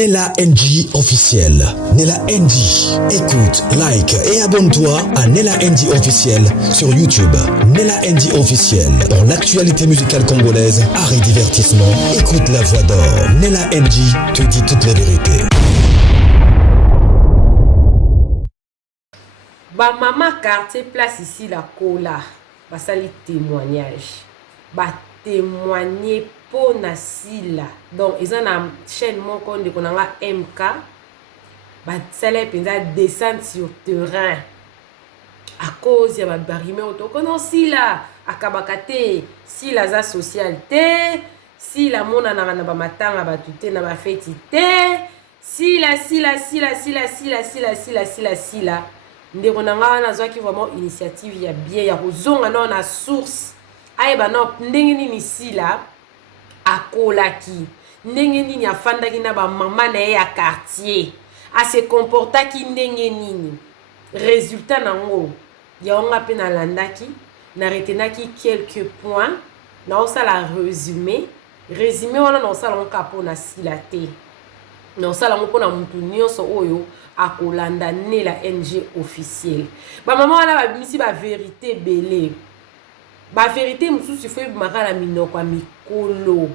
Nella NG officiel. Nella NG. Écoute, like et abonne-toi à Nella NG officiel sur YouTube. Nella NG officiel. Pour l'actualité musicale congolaise, art et divertissement, écoute la voix d'or. Nella NG te dit toutes les vérités. Ba maman quartier place ici la cola. Ba sali témoignage. Ba témoigner pour Nasila. Donc ils ont une chaîne mon compte de konanga MK. Ba sali penza descendre sur terrain. À cause ya ba barime auto kono sila akabakate si la za social te si la mona na ba matanga ba tuté na ba feti te si la ndeko na nga na zwaki vraiment initiative ya bien ya kozonga na source ayeba na ndenge nini sila akolaki ndenge nini afandaki na ba mama na ye ya quartier a se comportaki ndenge nini résultat nango ya onga pe na landaki na retenaki quelques points na osala résumé wana na osala onka po na sila te na osala ngo po na mutu nyonso oyo akolanda Nella NG officiel. Ba maman wana ba bimisi ba vérité belé. Ba vérité mususu faut bimaka na minoko ya mikolo.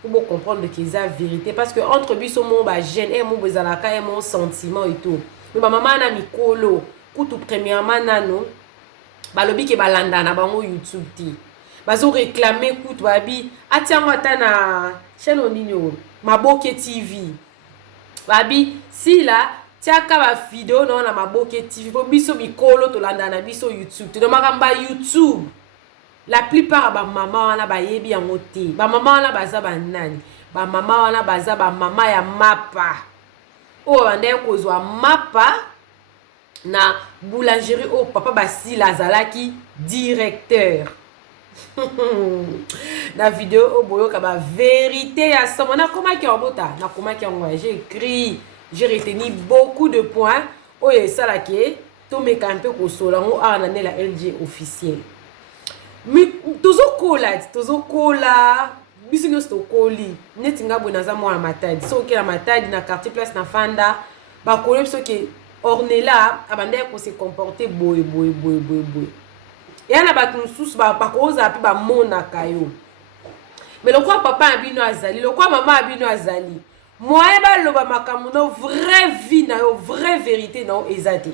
Pour comprendre que c'est la vérité parce que entre biso mo ba jeune et mo bezalaka et mon sentiment et tout. Mais ba maman na mikolo kutu premièrement nano ba lobi ke balanda na bango YouTube ti. Bazo réclamer kutu babi atiango ata na chaîne oninyo Maboke TV. Babi si là tiaka ba video non na Maboke TV po biso mikolo to landa na biso YouTube to makamba YouTube la plupart ba mama wana ba yebi yango te ba mama wana baza ba nani ba mama wana baza ba mama ya mapa o bande kozwa mapa na boulangerie o papa basi lazalaki directeur na vidéo o boyo ka ba vérité ya somo na koma ki obota na koma ki ngwa j'ai écrit. J'ai retenu beaucoup de points. Oye, ça là qui est, tout mes campés au sol, on a la LG officielle. Mais toujours cola, bisous to coli. Netinga bonaza mo la matadi. So que la matadi na quartier place na fanda, ba collègue so que ornela abande ko se comporter boy. Et ana ba tunsus ba koza pi ba mona kayo. Mais le quoi papa abino azali, le quoi maman abino azali. Moi loba makambo no vraie vie na yo vraie vérité na ezate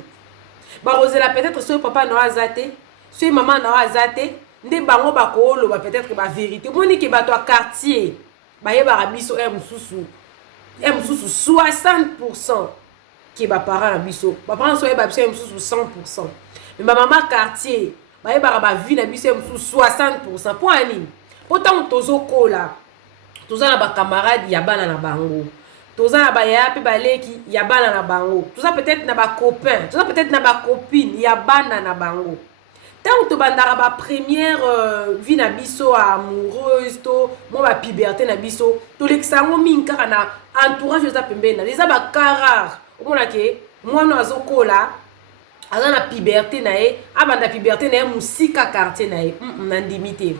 ba rozela peut-être so papa na azate so maman na azate nde bango ba ko loba peut-être que ba vérité moni ke ba to quartier ba yeba rabiso mususu 60% ki ba parents na biso ba parents so yeba biso mususu 100% mais ba maman quartier ba yeba ba vie na biso mususu 60% pour ani autant tozo kola toza na ba camarades ya bana na bango toza na ba ya pe baleki ya bana na bango toza peut-être na ba copains toza peut-être na ba copines ya bana na bango tant to bandara ba première vie na biso amoureuse to mo ba puberté na biso to leksango minka na entourage za pembena les ba carar omona ke mwana azokola aza na puberté na ye abanda puberté na ye musika quartier na ye na ndimité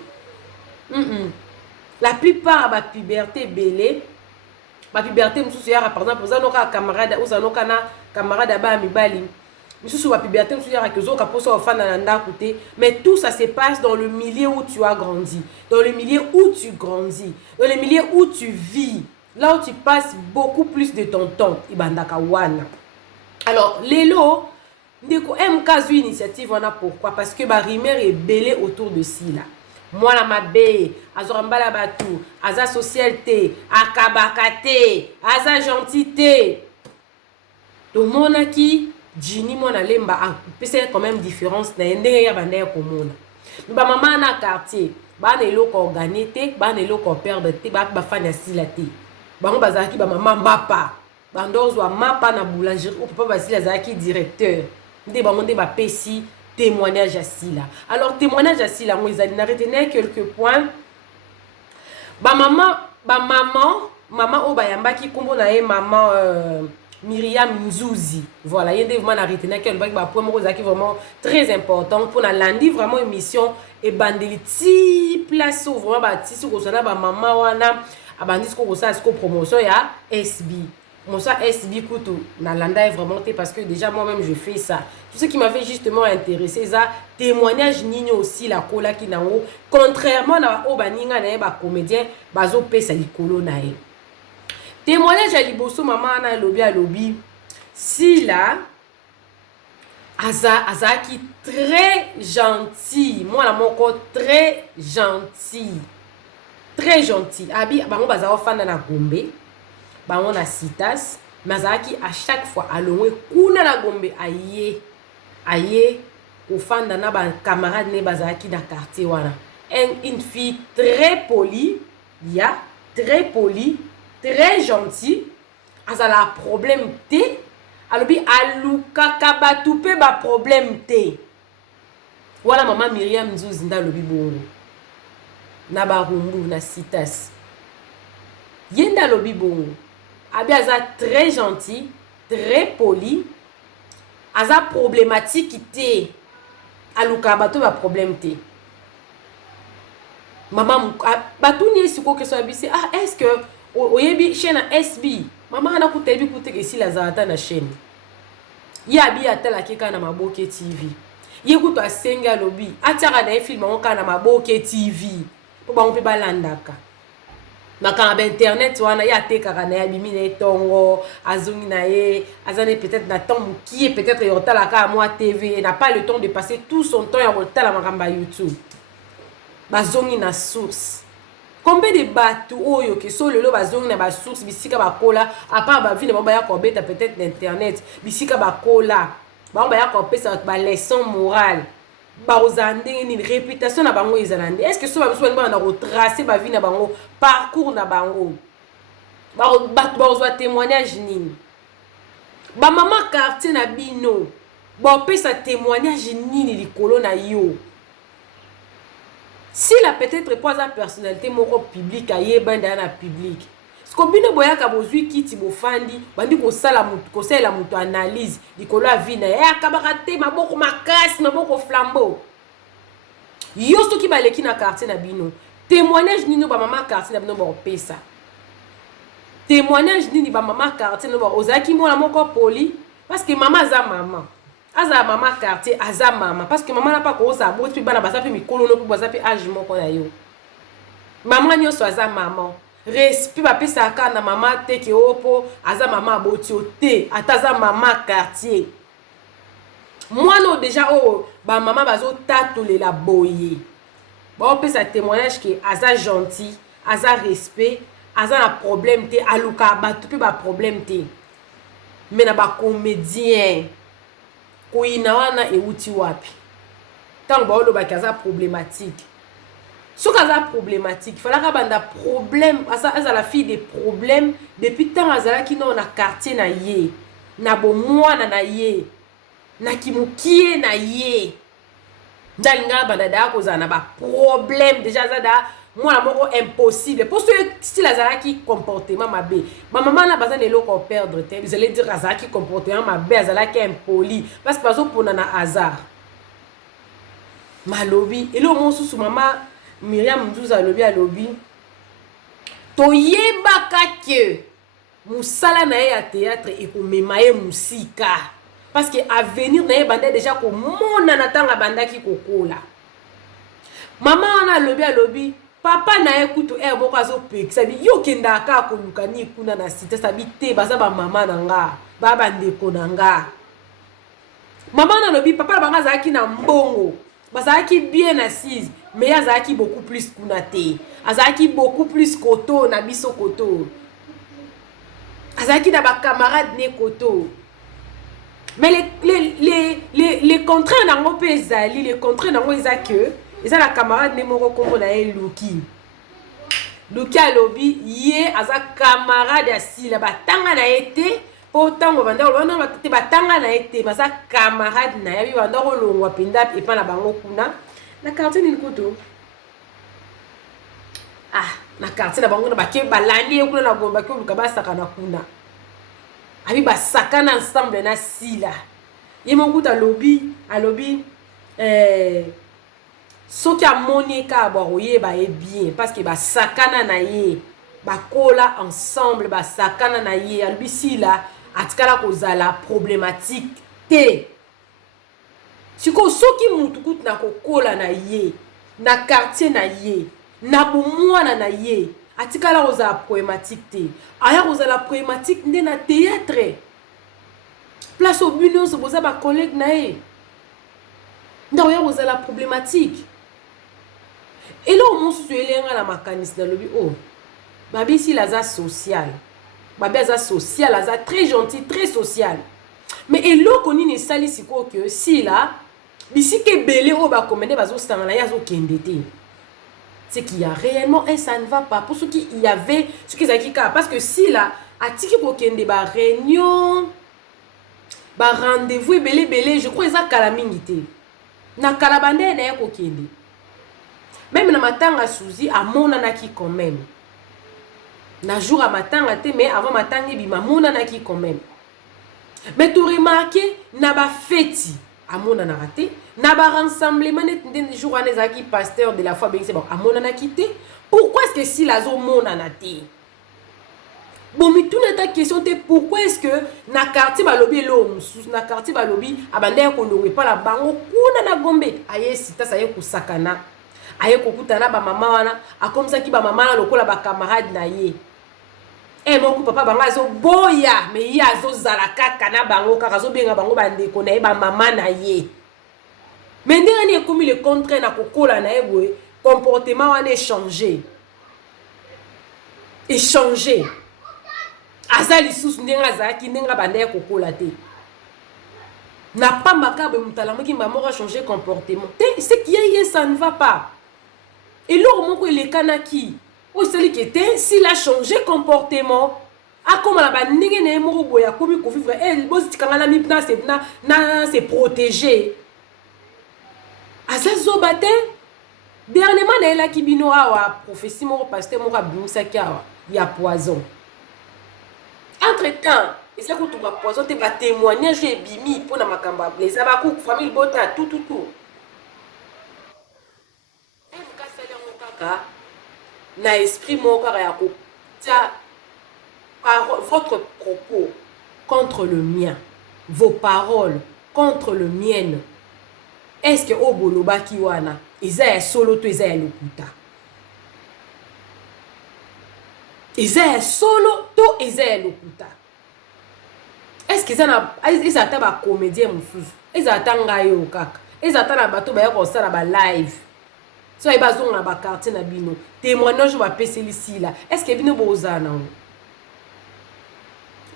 la plupart ba puberté belé ba puberté mususu ya par exemple oza camarade oza na camarade ba mibali mususu ba puberté mususu ya ke zoka poso ofana na ndako te mais tout ça se passe dans le milieu où tu as grandi dans le milieu où tu grandis dans le milieu où tu vis là où tu passes beaucoup plus de ton temps ibandaka wana alors lelo ndeko MK initiative wana pourquoi parce que ba rumeur est belé autour de cela. Moi la mabe azorambala batu aza socialité akabakate aza gentité to mona ki jini mona lemba c'est quand même différence na ndenge ya banda ya komona ba mama na quartier ba na eloko organité ba na eloko perdre te ba fanya sila te bango bazaki ba mama mapa bandozwa mapa na boulangerie ou papa basila zaki directeur nde bango nde ba pesi témoignage à Sila. Alors témoignage à Sila, moi ils ont retenu quelques points. Maman o bayamba ki kombo na ye maman Myriam Nzouzi. Voilà, il y a vraiment retenu quelques points vraiment très important pour la lundi vraiment émission et bandeli ti place vraiment ba ti sur ko na ba maman wana abandi ko ça ko promotion ya SB. mon ça SB Koutou, Nalanda est vraiment parce que déjà moi-même je fais ça. Tout ce qui m'avait justement intéressé, ça témoignage nini aussi la kola qui n'a haut. Contrairement à Obaninga na ba comédien, bazo pesa likolo na e. Témoignage à liboso maman na lobby. Si là, Azaki très gentil. Moi la mon corps très gentil. Très gentil. Abi bango bazao fana na Gombe. Bango na Citas. Mazaki à chaque fois alongwe kuna na Gombe aye kofanda na ba camarade ne bazaki na quartier wana. Une fille très polie, très polie, très gentille. Azala problème te. Alobi aluka kabatupe ba problème te. Wala maman Myriam Nzuzi nda lobi bongo. Na barumbu na Citas. Yenda lobi bongo. Abi aza très gentil, très poli. Aza problématique te. Aluka batu ba problème te. Maman batu ni siko ke so abisi est-ce que oyebi chaîne SB maman ana kutebi kuteke si la zata na chaîne. Ya bi atala keka na Maboke TV. Ye kuto asenga lobi atiaka na film onka na Maboke TV. Po ba mpe balandaka. Makamba internet wana ya tekaka na ya bimi na tongo azungi na ye azane peut-être na temps qui est peut-être yotala ka moi TV n'a pas le temps de passer tout son temps à rotala makamba YouTube. Bazongi na source. Combien de bateaux oyo ke so lelo bazongi na ba source bisika bakola à part ba vine ba ya ko beta peut-être d'internet bisika bakola ba ya ko pesa ba leçon morale ba ozande ni réputation na bango ezalande est-ce que so ba so na retracer ba vie na bango parcours na bango ba ozwa témoignage nini ba maman quartier na bino ba pesa témoignage nini likolo na yo. Si la peut-être pas sa personnalité moko public aye banda na public. Sko bino boyaka bozwi kiti bofandi bandi ko sala mutu analyse likolo a vie na ya kabaka te maboko makasi maboko flambeau. Yo so ki baleki na quartier na bino. Témoignage nini ba maman quartier na bino ba pesa. Témoignage nini ba maman quartier na ba ozaki mona moko poli parce que maman za maman. Aza maman quartier aza maman parce que maman n'a pas ko sa boti bana basapi mikolo no po basapi âge moko na yo. Maman nyoso aza maman. Respect ba pesa ka na maman te ke opo aza maman boti o te ataza maman quartier. Moi non déjà ba maman bazo tatole la boye. Ba pesa témoignage que aza gentil, aza respect, aza na problème te aluka ba tout ba problème te. Mais na ba comédien koina wana euti wapi tant ba olo ba kaza problématique so kaza problématique fala ka banda problème asa la fille des problèmes depuis tant azala ki na quartier na ye na bo mwana na ye na kimukie na ye ndalinga banda da ko za na ba problème déjà za da moi moko impossible pour ce style azala ki comportement mabe ma maman na bazana eloko perdre te vous allez dire azala ki comportement mabe azala ki impoli parce que bazo pona na hasard malobi elo monsusu mama Myriam Nzuzi alobi toyebaka ke musala na ya théâtre et ko memaye musika parce que avenir na ye banda déjà ko mona na tanga banda ki kokola mama na alobi papa na ekutu boko azo pek sabi yo kenda ka ko lukani kuna na site sabi te baza ba mama na nga ba bandeko na nga mama na lobi papa banga zaki na mbongo bazaki bien assise mais azaki beaucoup plus kuna te azaki beaucoup plus koto na biso koto azaki na ba camarade ne koto mais les contraintes nango pe ezali les contraintes nango ezake et ça la camarade ne moko kombo na ye Luki alobi ye aza camarade asila batanga na ete po tango banda olona batete batanga na ete baza camarade na yabi banda kolongwa pinda epa na bango kuna na quartier ni koto na quartier na bango na bake balandi kuna na gomba ke luka basaka na kuna abi basaka na ensemble na sila ye mokuta alobi soki amoni ka ba oyeba e bien parce que ba sakana na ye bakola ensemble basakana na ye alobi sila atikala kozala problématique te siko soki mutu kutu na kokola na ye na quartier na ye na bomwana na ye atikala kozala problématique te aya kozala problématique nde na théâtre place au but nyonso boza bacollègue na ye nde oya kozala problématique eloko mosusu elenga na makanisi nalobi o babi sila aza social babi aza social aza très gentil très social mais eloko nini esali sikoyo ke sila bisika ebele oyo bakomende bazosanga na ye azokende te c'est qu'il y a réellement un ça ne va pas pour ceux qui y avait ce qui ezalaki kaka parce que sila atiki kokende baréunion barendez-vous ebele je crois eza kala mingi te na kala bande na ye kokende même na matanga suzi amonanaki quand même na jour à matanga te mais avant matanga ebima amonanaki quand même mais tu remarqué na ba feti amonanaka te na ba rassemblement net jour wana ezalaki pasteur de la foi bengise bon amonanaki te pourquoi est-ce que si lazo monana te bon mituna ta question te pourquoi est-ce que na quartier balobi lo mususu na quartier balobi abandaya kolonge pa la bango kuna na Gombe aye sita saye kusakana aye kokutana ba mama wana akomsaki ba mama na lokola ba camarade na ye mon papa banga zo boya mais ya zo zala kaka na bango kaka zo benga bango bandeko na ye ba mama na ye mais ndenge ni ekomi le contraire na kokola na ye boye comportement wana échanger azali lisusu ndenge azalaki ndenge banda ya kokola te na pamba ka boye mutala moki moko changer comportement te ce qui est ça ne va pas et l'autre moko elekanaki o seli ki te s'il a changé comportement akoma la ba ndenge na moko boye akomi ko vivre bosi tikanga na mipna c'est protéger azazo bate dernièrement na ela kibino awa prophétie moko pasteur moko abimisaki awa ya poison entre-temps eza kotuba poison te ba témoignage ebimi pona makamba les abaku famille bota tout kaka na esprit moko kaka ya kotia votre propos contre le mien vos paroles contre le mienne est-ce que obolobaki wana eza ya solo to eza ya lokuta eza ya solo to eza ya lokuta est-ce que eza ata ba comédien mususu eza ata ngayo kaka eza ata na bato baya kosala ba live so eba zonga ba quartier na bino témoignage ba peseli sila est-ce que bino bozala nango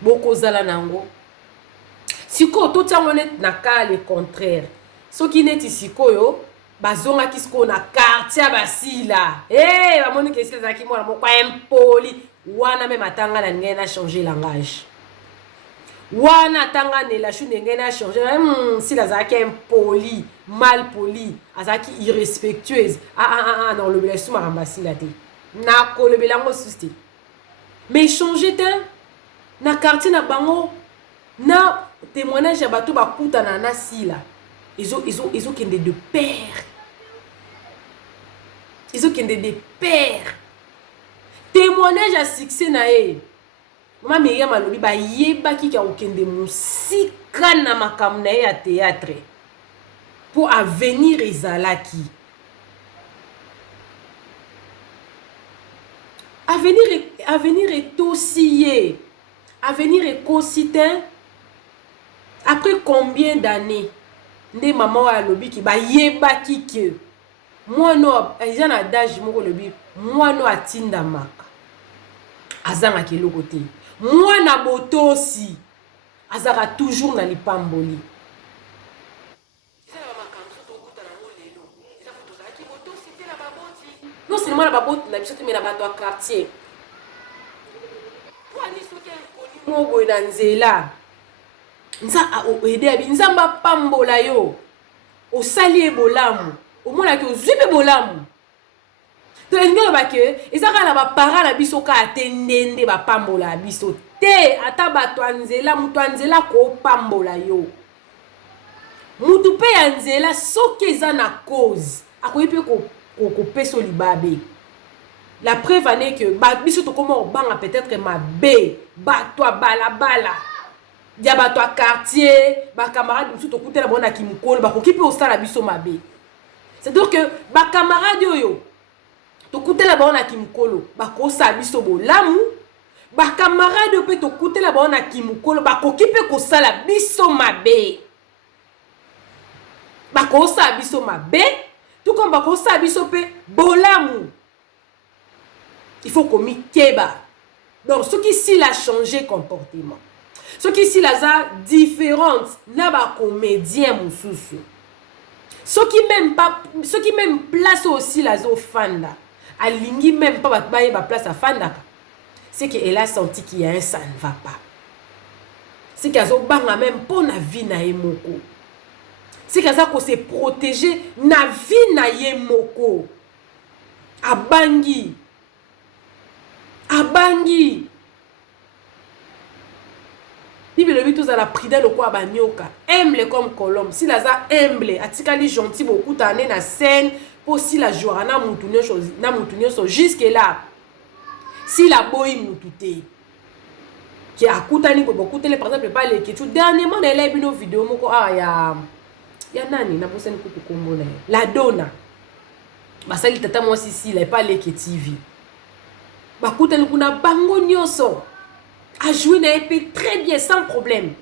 bokozala nango siko to tiango net na ka le contraire soki neti sikoyo bazonga kisiko na quartier basila bamoni kesi ezaki mwana moko impoli wana me matanga na ngene na changer langage wana tanga ne la chune ngene na changer sila zaki impoli mal poli azaki irrespectueuse non le blessure maramba sila te na ko le belango susti mais changer te na quartier na bango na témoignage ya bato bakutana na sila ils ont kende de père. Ils ont kende de père. Témoignage à succès na e. Mama Myriam alobi ba yeba ki ka okende musika na makamna ya théâtre. Pour avenir ezalaki. Avenir est aussi avenir est consistant. Après combien d'années nde maman wa lobi ki ba yeba ki ke moi no eza na dage moko lobi moi no atinda maka azanga ke lokote moi na botosi azaka toujours na lipamboli non seulement na baboti na biso te mais na bato ya quartier po ani soki akoni mogo na nzela nza ede abi nzamba pambola yo osali ebolamu omona ke ozipe bolamu to ngelo ba ke ezaka na ba parents na biso ka atendende ba pambola biso te ata bato anzela mutu anzela ko pambola yo mutu pe anzela soki eza na cause akoyi pe ko peso libabe La preuve est que biso to comment banga peut-être ma B, bato bala. Dia bato quartier, ba camarade biso to kutela bona ki mukolo ba kokipe osala biso mabe. C'est-à-dire que ba camarade yo to kutela bona ki mukolo ba ko sa biso bolamu, ba camarade yo pe to kutela bona ki mukolo ba kokipe ko sala biso mabe. Ba ko sa biso mabe, tout comme ba ko sa biso pe bolamu. Il faut qu'on m'y keba. Donc, ce qui ici a changé comportement. Ce qui ici a différente, n'a pas comédien moussoussou. Ce qui même place aussi la zo fanda. Alingi même pas ba place à fanda. C'est qu'elle a senti qu'il y a un ça ne va pas. C'est qu'elle a banga même pour na vie na emoko. C'est qu'elle a se protéger na vie na emoko. Abangi. Abangi. Bible le tous à la prida le quoi banyoka. Humble comme colombe. Si la za humble, atikali gentil beaucoup t'année na scène pour si la joie na moutunyo so jusque là. Si la boy moutute. Qui a koutani pour beaucoup télé par exemple pas les qui tout dernièrement dans les bino vidéo moko ya nani na bosen kutu kombo na. La dona. Basali tata moi si la pas les qui TV. Bakuta kuna bango nyoso a joué na épée très bien sans problème.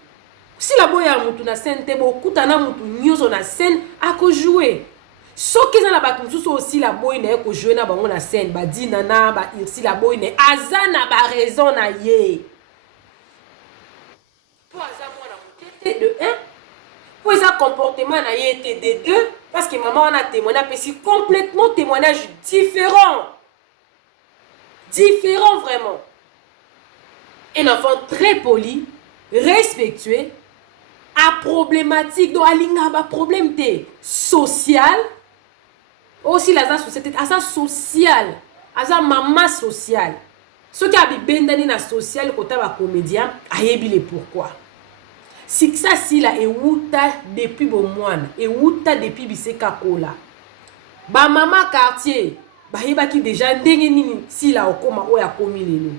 Si la boya mutu na scène te bokuta na mutu nyoso na scène a ko jouer. So qu'ils na batu so aussi la boy na ko jouer na bango na scène ba di nana ba irsi la boy na azana ba raison na ye. Pour azamo na mutu de 1 pour ça comportement na ye était de 2 parce que maman on a témoigné c'est complètement témoignage différent. Différent vraiment. Un enfant très poli, respectueux, à problématique, donc alinga ba problème te social. Aussi la société, à sa social, à sa maman social. Ce qui a bendani na social côté ba comédien, ayebi le pourquoi. Si ça si la e wuta depuis bon moine, e wuta depuis biseka kola. Ba maman quartier ba yebaki déjà ndenge nini si la okoma oya komi lelo.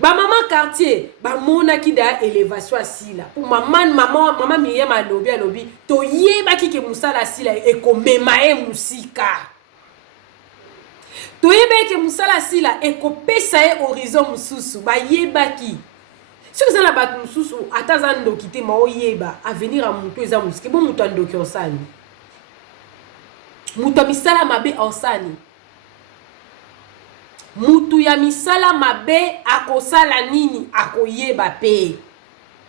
Ba maman quartier ba mona ki da élévation si la. Pour maman Miriam alobi to yebaki ke musala si la e komema e musika. To yebaki ke musala si la e kopesa e horizon mususu ba yebaki. Si vous avez la mususu atazan dokite ma oyeba avenir a muto eza musike bon muto andoki osani. Mutu ya misala mabe osani. Mutu ya misala mabe akosala nini akoyeba pe.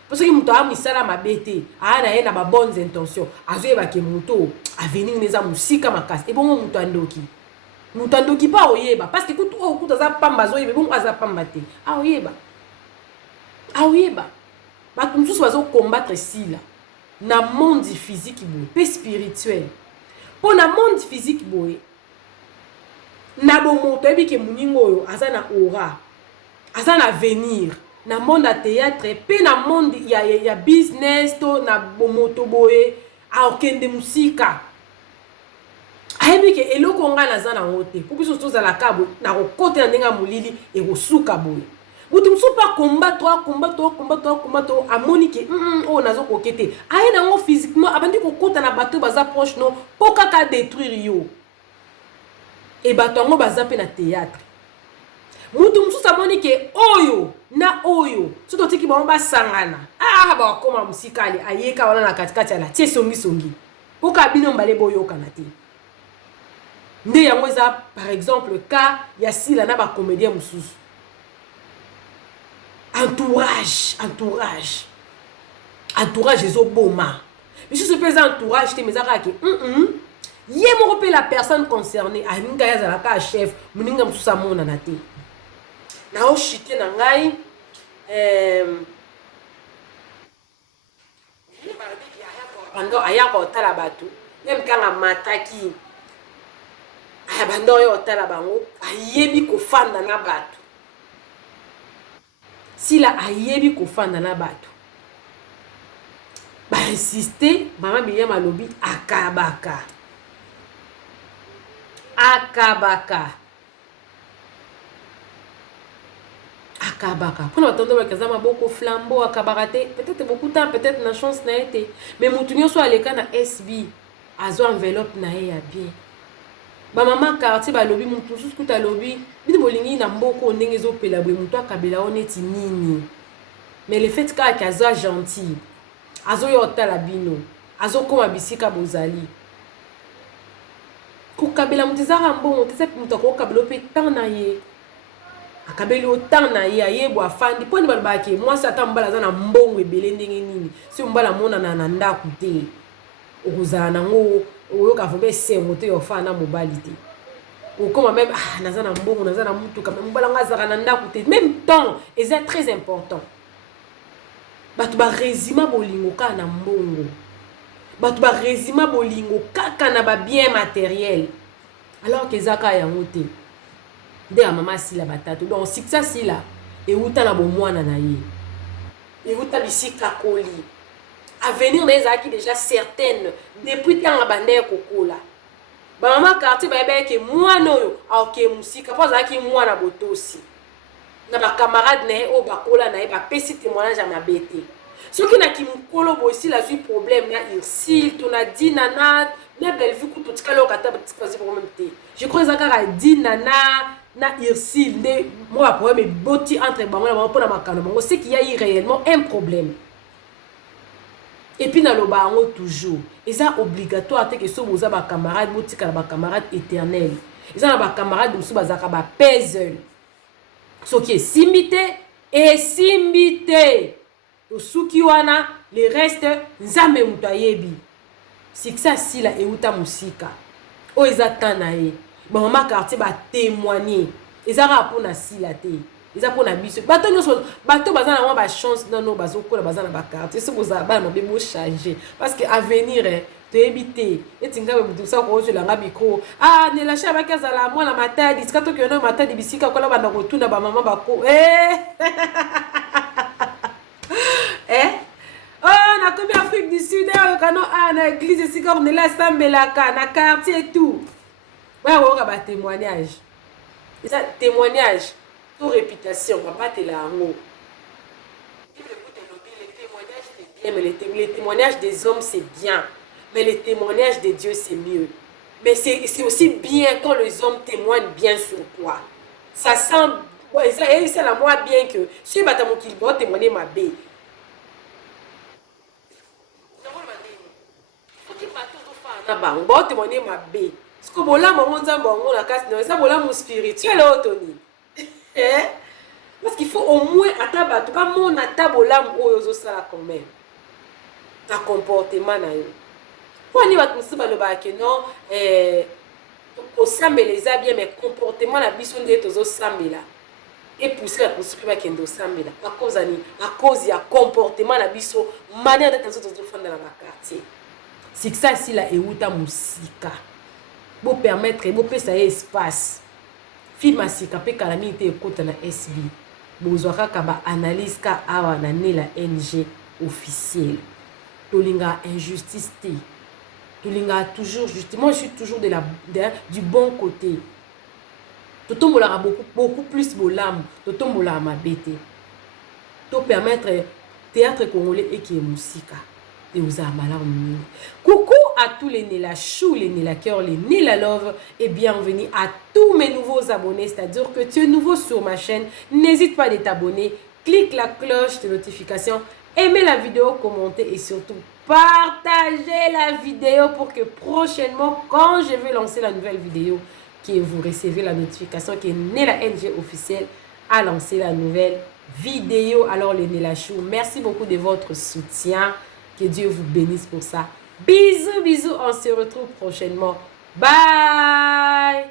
Parce que mutu ya misala mabe te ana ye na ba bonnes intentions. Azoyeba ke mutu avenir neza musika makasi. E bongo mutu andoki. Mutu andoki pa oyeba parce que kutu za pamba zoyeba bongo aza pamba te. A oyeba. A oyeba. Ba mususu bazo combattre sila na monde physique pe spirituel. Pour le monde physique boy na bo moto ebi ke muningo yo azana aura azana avenir na monde à théâtre pe na monde ya business to na bo moto boy a okende musika ayebi ke eloko nga na zana wote pour biso to za la kabo na ko kote na ndenga mulili e ko suka boy butu msu pa combattre a monique oh nazo kokete aye na ngo physiquement abandi ko kota na bateau baza proche no poka ka détruire yo et bateau ngo baza pe na théâtre mutu msu sa monique oyo na oyo soto tiki ba mba sangana ba koma musikali ayeka wana na katikati ala tie songi poka bino mbale boyo kana te nde yango eza par exemple cas ya sila na ba comédien mususu. Entourage ezo boma. Mais si ce peut entourage te mezaka ke yé mo repé la personne concernée aninga ya za ka chef muninga mususa mona na te. Na o chité na ngai bando ayako tala batu même kanga mataki ayabando yo tala bango ayebi ko fanda na batu. Si la ayebi ko fanda na bato ba insister maman Miriam alobi akabaka akabaka mpona batondo bakaza maboko flambeau akabaka te peut-être beaucoup temps peut-être na chance na ye te mais mutu nyonso aleka na SB azwa enveloppe na ye ya bien bamama quartier balobi mutu mosusu kuta alobi bino bolingi na mboko ndenge ezopela boye mutu akabela o neti nini mais le fait kaka aza gentil azoya otala bino azokoma bisika bozali kokabela mutu ezaka mbongo te se mutu akokabela mpe temps na ye akabeli autant na ye ayebo afandi poni balobaki mwasi ata mbala aza na mbongo ebele ndenge nini si mbala monana na ndako te okozala nango oyoka vraimen esengo te yofana na mobali te okoma même naza na mbongo naza na mutuka me mbala ngo azalaka na ndako te même temps eza très important bato barésima bolingo kaka na mbongo bato barésima bolingo kaka na babien matériel alors que eza kaka yango te nde ya mama asila batato donc sikisa sila euta na bomwana na ye euta bisika koli avenir na ezalaki déjà certaine depuis ntango banda ya kokola bamama quartier bayebeke mwana oyo aoke musika mpo azalaki mwana botosi na bacamarade na ye oyo bakola na ye bapesi témoignage ya mabe te soki na kimokolo boye esili azwi problème na Ursule to na dinana na Bellevue kutu tikala oyo kata batikasi problème te je crois eza kaka dinana na Ursule nde mo ba problème eboti entre bango na bango mpo na makano bango c'est qu'il y a eu réellement un problème et puis na loba yango toujours eza obligatoire te ke so boza bacamarade botikala bacamarade éternel eza na bacamarade mosusu bazalaka bapezel soki esimbi te tosuki wana le reste nzambe moto ayebi sikisa sila euta musika oyo eza temps na ye bamama quartier batémoigner ezaka mpona sila te eza mpona biso bato nyonso bato baza na mwa bachance nano bazokola baza na baquartier so bozala bana mabe bochange parce que avenir toyebi te eti ngabe motu sa koozwelanga micro nelashe abaki azala mwana matadi sika tokiono matadi bisika kola banda kotuna bamama bako nakomi Afrique du Sud oyokano na église esika onela asambelaka na quartier et tout bayokoyoka batémoignage eza témoignage to réputation babatela yango mais les témoignages des hommes c'est bien mais les témoignages de Dieu c'est mieux mais c'est aussi bien quand les hommes témoignent bien sur toi ça sent c'est la moi bien que si bata mokili ba témoigner mabe bango ba témoigner mabe parce que bolamo nzambe bango na kasi na ça bolamo spirituel otoni parce qu'il faut au moins atabatu pas mon atabolamo oyo sala quand même ta comportement na yo pour ni bat musiba le ba que non ko sambeleza bien mais comportement na biso nde tozo sambela et pousser la construire ba kendo sambela à cause ya comportement na biso manière d'être tozo fanda na quartier c'est ça si la euta musika bo permettre bo pesa espace film asika pe calamité ekota na SB bozwaka ka ba analyse ka awa na Nela NG officiel tolinga injustice te tolinga toujours justement je suis toujours du bon côté totombola beaucoup plus bolam totombola mabete to permettre théâtre congolais et qui est musika. Coucou à tous les Nela Chou, les Nela Cœur, les Nela Love et bienvenue à tous mes nouveaux abonnés. C'est-à-dire que tu es nouveau sur ma chaîne, n'hésite pas à t'abonner, clique la cloche de notification, aimez la vidéo, commentez et surtout partagez la vidéo pour que prochainement, quand je vais lancer la nouvelle vidéo, que vous recevez la notification que Nela NG officiel a lancé la nouvelle vidéo. Alors les Nela Chou, merci beaucoup de votre soutien. Que Dieu vous bénisse pour ça. Bisous, bisous. On se retrouve prochainement. Bye.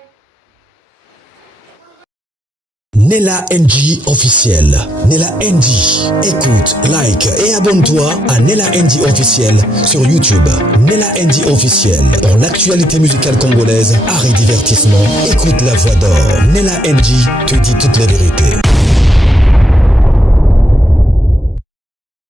Nela NG officiel. Nela NG. Écoute, like et abonne-toi à Nela NG officiel sur YouTube. Nela NG officiel. Pour l'actualité musicale congolaise, art et divertissement, écoute la voix d'or. Nela NG te dit toutes les vérités.